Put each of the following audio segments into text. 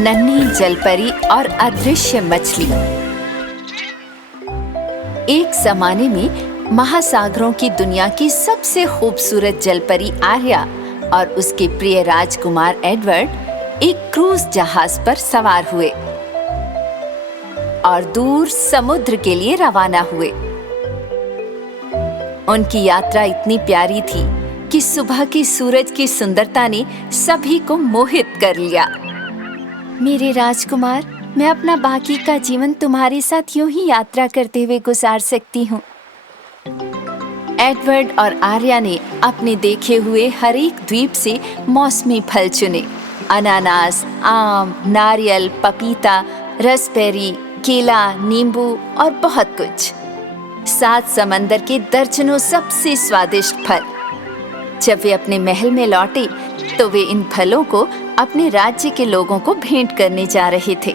नन्ही जलपरी और अदृश्य मछली। एक जमाने में महासागरों की दुनिया की सबसे खूबसूरत जलपरी आर्या और उसके प्रिय राजकुमार एडवर्ड एक क्रूज जहाज पर सवार हुए और दूर समुद्र के लिए रवाना हुए। उनकी यात्रा इतनी प्यारी थी कि सुबह की सूरज की सुंदरता ने सभी को मोहित कर लिया। मेरे राजकुमार, मैं अपना बाकी का जीवन तुम्हारे साथ यूं ही यात्रा करते हुए गुजार सकती हूँ। एडवर्ड और आर्या ने अपने देखे हुए हर एक द्वीप से मौसमी फल चुने। अनानास, आम, नारियल, पपीता, रसबेरी, केला, नींबू और बहुत कुछ। 7 समंदर के दर्जनों सबसे स्वादिष्ट फल। जब वे अपने महल में लौटे तो वे इन फलों को अपने राज्य के लोगों को भेंट करने जा रहे थे।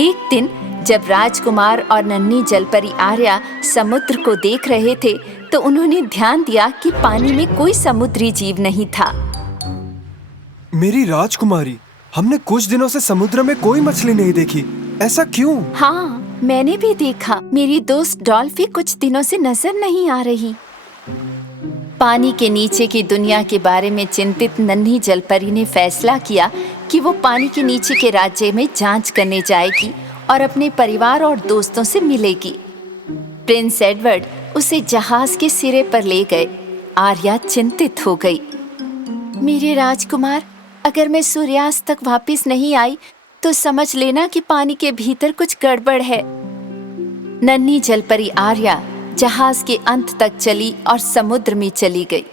एक दिन जब राजकुमार और नन्ही जलपरी आर्या समुद्र को देख रहे थे तो उन्होंने ध्यान दिया कि पानी में कोई समुद्री जीव नहीं था। मेरी राजकुमारी, हमने कुछ दिनों से समुद्र में कोई मछली नहीं देखी। ऐसा क्यों? हाँ, मैंने भी देखा। मेरी दोस्त डॉल्फी कुछ दिनों से नजर नहीं आ रही। पानी के नीचे की दुनिया के बारे में चिंतित नन्ही जलपरी ने फैसला किया कि वो पानी के नीचे के राज्य में जांच करने जाएगी और अपने परिवार और दोस्तों से मिलेगी। प्रिंस एडवर्ड उसे जहाज के सिरे पर ले गए। आर्या चिंतित हो गई। मेरे राजकुमार, अगर मैं सूर्यास्त तक वापस नहीं आई तो समझ लेना कि पानी के भीतर कुछ गड़बड़ है। नन्ही जलपरी आर्या जहाज के अंत तक चली और समुद्र में चली गई।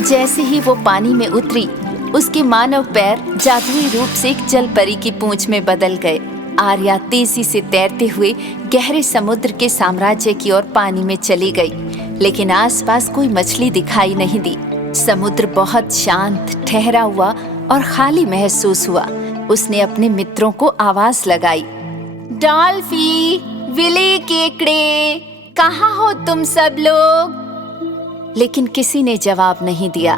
जैसे ही वो पानी में उतरी, उसके मानव पैर जादुई रूप से एक जलपरी की पूंछ में बदल गए। आर्या तेजी से तैरते हुए गहरे समुद्र के साम्राज्य की ओर पानी में चली गई, लेकिन आसपास कोई मछली दिखाई नहीं दी। समुद्र बहुत शांत, ठहरा हुआ और खाली महसूस हुआ। उसने अपने मित्रों को आवाज लगाई, डॉल्फी, विले केकड़े, कहाँ हो तुम सब लोग? लेकिन किसी ने जवाब नहीं दिया।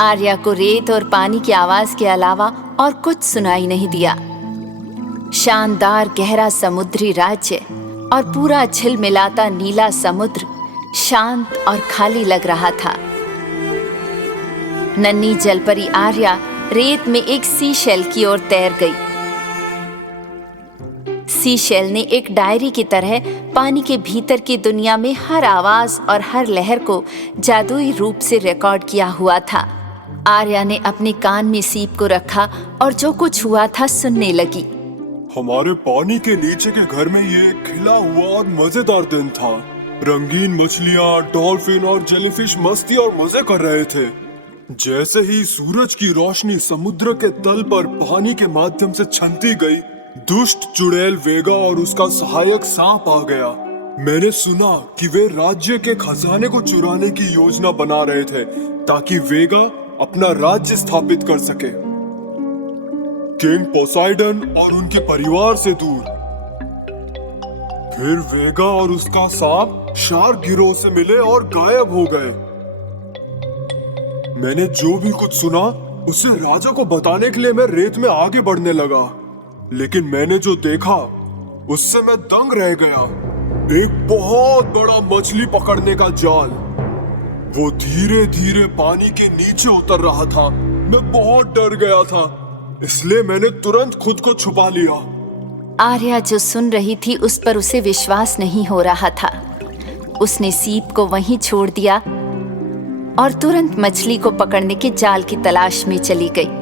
आर्या को रेत और पानी की आवाज के अलावा और कुछ सुनाई नहीं दिया। शानदार गहरा समुद्री राज्य और पूरा झिलमिलाता नीला समुद्र शांत और खाली लग रहा था। नन्ही जलपरी आर्या रेत में एक सीशेल की ओर तैर गई। सीशेल ने एक डायरी की तरह पानी के भीतर की दुनिया में हर आवाज और हर लहर को जादुई रूप से रिकॉर्ड किया हुआ था। आर्या ने अपने कान में सीप को रखा और जो कुछ हुआ था सुनने लगी। हमारे पानी के नीचे के घर में ये खिला हुआ और मजेदार दिन था। रंगीन मछलियाँ, डॉल्फिन और जेलीफिश मस्ती और मजे कर रहे थे। जैसे ही सूरज की रोशनी समुद्र के तल पर पानी के माध्यम से छनती गई, दुष्ट चुड़ैल वेगा और उसका सहायक सांप आ गया। मैंने सुना कि वे राज्य के खजाने को चुराने की योजना बना रहे थे ताकि वेगा अपना राज्य स्थापित कर सके, किंग पोसाइडन और उनके परिवार से दूर। फिर वेगा और उसका सांप शार्क गिरोह से मिले और गायब हो गए। मैंने जो भी कुछ सुना उसे राजा को बताने के लिए मैं रेत में आगे बढ़ने लगा, लेकिन मैंने जो देखा उससे मैं दंग रह गया। एक बहुत बड़ा मछली पकड़ने का जाल। वो धीरे धीरे पानी के नीचे उतर रहा था। मैं बहुत डर गया था, इसलिए मैंने तुरंत खुद को छुपा लिया। आर्या जो सुन रही थी उस पर उसे विश्वास नहीं हो रहा था। उसने सीप को वहीं छोड़ दिया और तुरंत मछली को पकड़ने के जाल की तलाश में चली गई।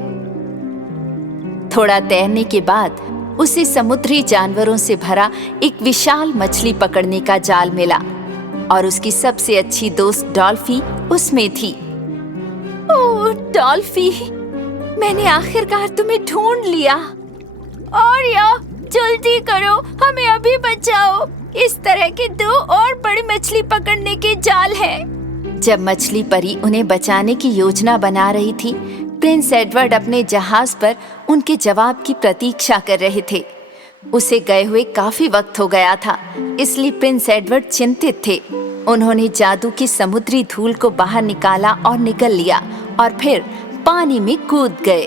थोड़ा तैरने के बाद उसे समुद्री जानवरों से भरा एक विशाल मछली पकड़ने का जाल मिला और उसकी सबसे अच्छी दोस्त डॉल्फी उसमें थी। ओह डॉल्फी, मैंने आखिरकार तुम्हें ढूंढ लिया। आर्या, जल्दी करो, हमें अभी बचाओ। इस तरह के 2 और बड़ी मछली पकड़ने के जाल हैं। जब मछली परी उन्हें बचाने की योजना बना रही थी, प्रिंस एडवर्ड अपने जहाज पर उनके जवाब की प्रतीक्षा कर रहे थे। उसे गए हुए काफी वक्त हो गया था, इसलिए प्रिंस एडवर्ड चिंतित थे। उन्होंने जादू की समुद्री धूल को बाहर निकाला और निगल लिया और फिर पानी में कूद गए।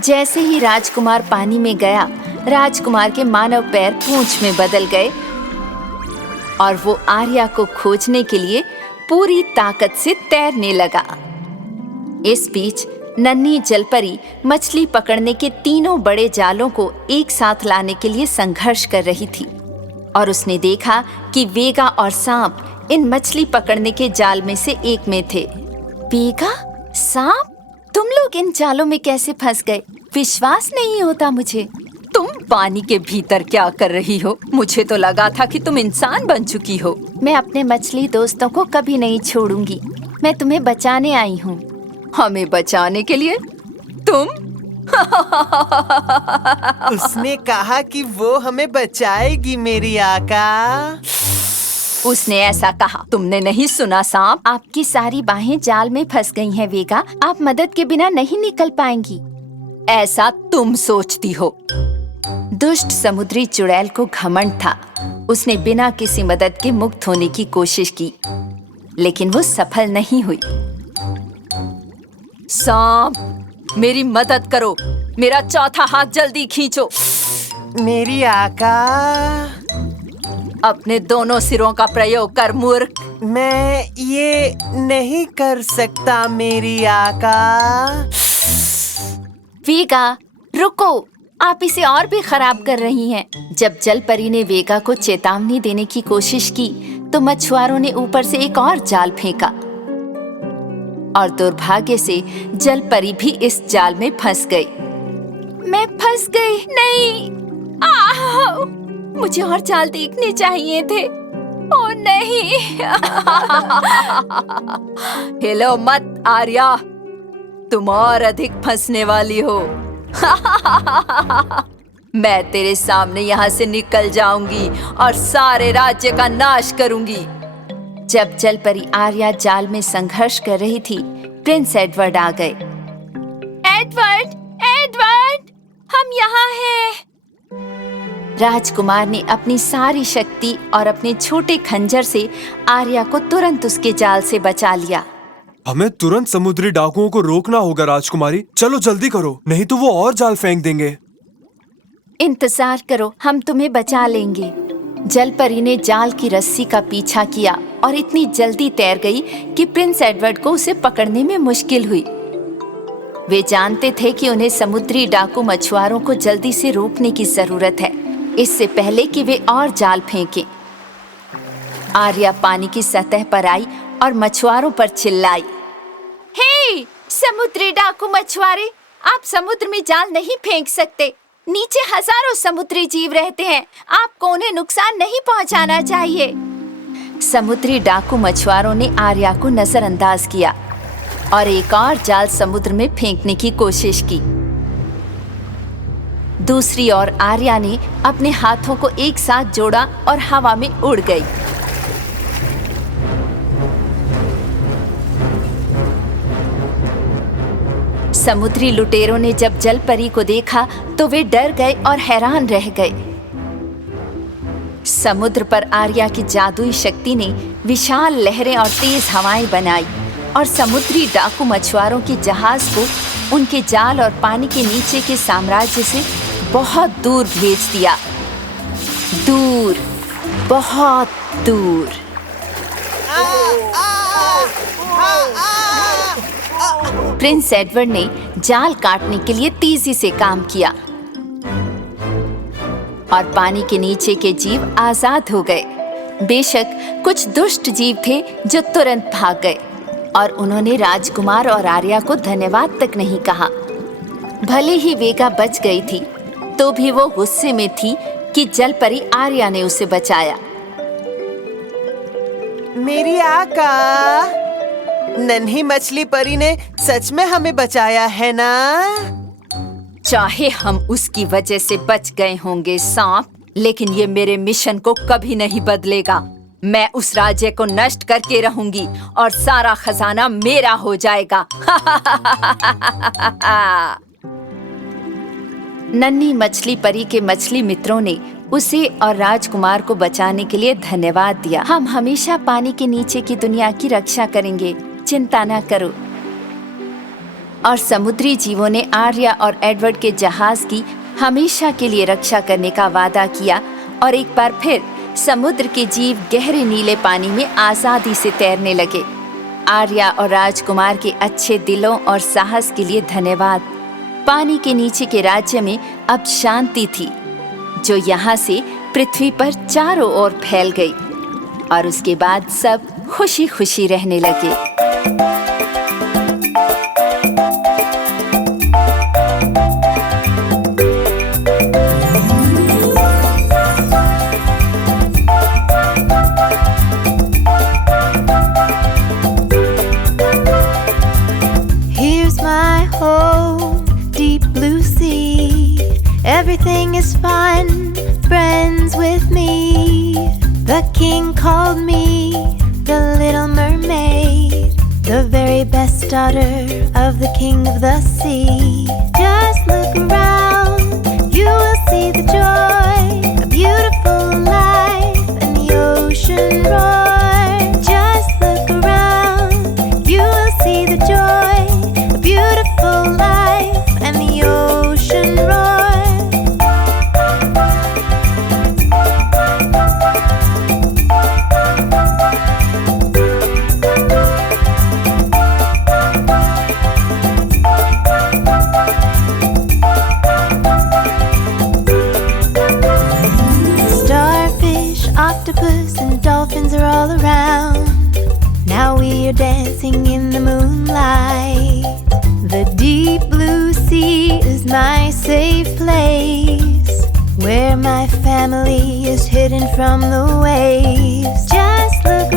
जैसे ही राजकुमार पानी में गया, राजकुमार के मानव पैर पूंछ में बदल गए और वो आर्या को खोजने के लिए पूरी ताकत से तैरने लगा। इस बीच नन्ही जलपरी मछली पकड़ने के तीनों बड़े जालों को एक साथ लाने के लिए संघर्ष कर रही थी और उसने देखा कि वेगा और सांप इन मछली पकड़ने के जाल में से एक में थे। वेगा, सांप, तुम लोग इन जालों में कैसे फंस गए? विश्वास नहीं होता मुझे। तुम पानी के भीतर क्या कर रही हो? मुझे तो लगा था कि तुम इंसान बन चुकी हो। मैं अपने मछली दोस्तों को कभी नहीं छोड़ूंगी। मैं तुम्हें बचाने आई हूँ। हमें बचाने के लिए? तुम? उसने कहा कि वो हमें बचाएगी मेरी आका। उसने ऐसा कहा? तुमने नहीं सुना सांप? आपकी सारी बाहें जाल में फंस गई हैं वेगा। आप मदद के बिना नहीं निकल पाएंगी। ऐसा तुम सोचती हो। दुष्ट समुद्री चुड़ैल को घमंड था। उसने बिना किसी मदद के मुक्त होने की कोशिश की, लेकिन वो सफल नहीं हुई। सांप, मेरी मदद करो। मेरा चौथा हाथ जल्दी खींचो। मेरी आका। अपने दोनों सिरों का प्रयोग कर मूर्ख। मैं ये नहीं कर सकता मेरी आका। वेगा, रुको, आप इसे और भी खराब कर रही हैं। जब जलपरी ने वेगा को चेतावनी देने की कोशिश की तो मछुआरों ने ऊपर से एक और जाल फेंका और दुर्भाग्य से जलपरी भी इस जाल में फंस गई। मैं फंस गई। नहीं, मुझे और जाल देखने चाहिए थे। ओह नहीं। हिलो मत आर्या, तुम और अधिक फंसने वाली हो। मैं तेरे सामने यहाँ से निकल जाऊंगी और सारे राज्य का नाश करूंगी। जब जलपरी आर्या जाल में संघर्ष कर रही थी, प्रिंस एडवर्ड आ गए। एडवर्ड, एडवर्ड, हम यहाँ हैं। राजकुमार ने अपनी सारी शक्ति और अपने छोटे खंजर से आर्या को तुरंत उसके जाल से बचा लिया। हमें तुरंत समुद्री डाकुओं को रोकना होगा राजकुमारी। चलो जल्दी करो, नहीं तो वो और जाल फेंक देंगे। इंतजार करो, हम तुम्हें बचा लेंगे। जलपरी ने जाल की रस्सी का पीछा किया और इतनी जल्दी तैर गई कि प्रिंस एडवर्ड को उसे पकड़ने में मुश्किल हुई। वे जानते थे कि उन्हें समुद्री डाकू मछुआरों को जल्दी से रोकने की जरूरत है, इससे पहले कि वे और जाल फेंकें। आर्या पानी की सतह पर आई और मछुआरों पर चिल्लाई, हे समुद्री डाकू मछुआरे, आप समुद्र में जाल नहीं फेंक सकते। नीचे हजारों समुद्री जीव रहते हैं, आपको उन्हें नुकसान नहीं पहुंचाना चाहिए। समुद्री डाकू मछुआरों ने आर्या को नजरअंदाज किया और एक और जाल समुद्र में फेंकने की कोशिश की। दूसरी ओर आर्या ने अपने हाथों को एक साथ जोड़ा और हवा में उड़ गई। समुद्री लुटेरों ने जब जलपरी को देखा तो वे डर गए और हैरान रह गए। समुद्र पर आर्या की जादुई शक्ति ने विशाल लहरें और तेज हवाएं बनाई और समुद्री डाकू मछुआरों के जहाज को उनके जाल और पानी के नीचे के साम्राज्य से बहुत दूर भेज दिया। दूर, बहुत दूर। प्रिंस एडवर्ड ने जाल काटने के लिए तेजी से काम किया और पानी के नीचे के जीव आजाद हो गए। बेशक कुछ दुष्ट जीव थे जो तुरंत भाग गए और उन्होंने राजकुमार और आर्या को धन्यवाद तक नहीं कहा। भले ही वेगा बच गई थी, तो भी वो गुस्से में थी कि जलपरी आर्या ने उसे बचाया। मेरी आका, नन्ही मछली परी ने सच में हमें बचाया है ना? चाहे हम उसकी वजह से बच गए होंगे सांप, लेकिन ये मेरे मिशन को कभी नहीं बदलेगा। मैं उस राज्य को नष्ट करके रहूंगी और सारा खजाना मेरा हो जाएगा। नन्ही मछली परी के मछली मित्रों ने उसे और राजकुमार को बचाने के लिए धन्यवाद दिया। हम हमेशा पानी के नीचे की दुनिया की रक्षा करेंगे, चिंता न करो। और समुद्री जीवों ने आर्या और एडवर्ड के जहाज की हमेशा के लिए रक्षा करने का वादा किया और एक बार फिर समुद्र के जीव गहरे नीले पानी में आजादी से तैरने लगे। आर्या और राजकुमार के अच्छे दिलों और साहस के लिए धन्यवाद। पानी के नीचे के राज्य में अब शांति थी, जो यहाँ से पृथ्वी पर चारों ओर फैल गई और उसके बाद सब खुशी खुशी रहने लगे। Everything is fun, friends with me. The king called me the Little Mermaid, the very best daughter of the king of the sea. Just look around, you will see the joy, a beautiful life, and the ocean roar. Just look around, you will see the joy, a beautiful life, and the ocean roar. Octopus and dolphins are all around. Now we are dancing in the moonlight. The deep blue sea is my safe place, where my family is hidden from the waves. Just look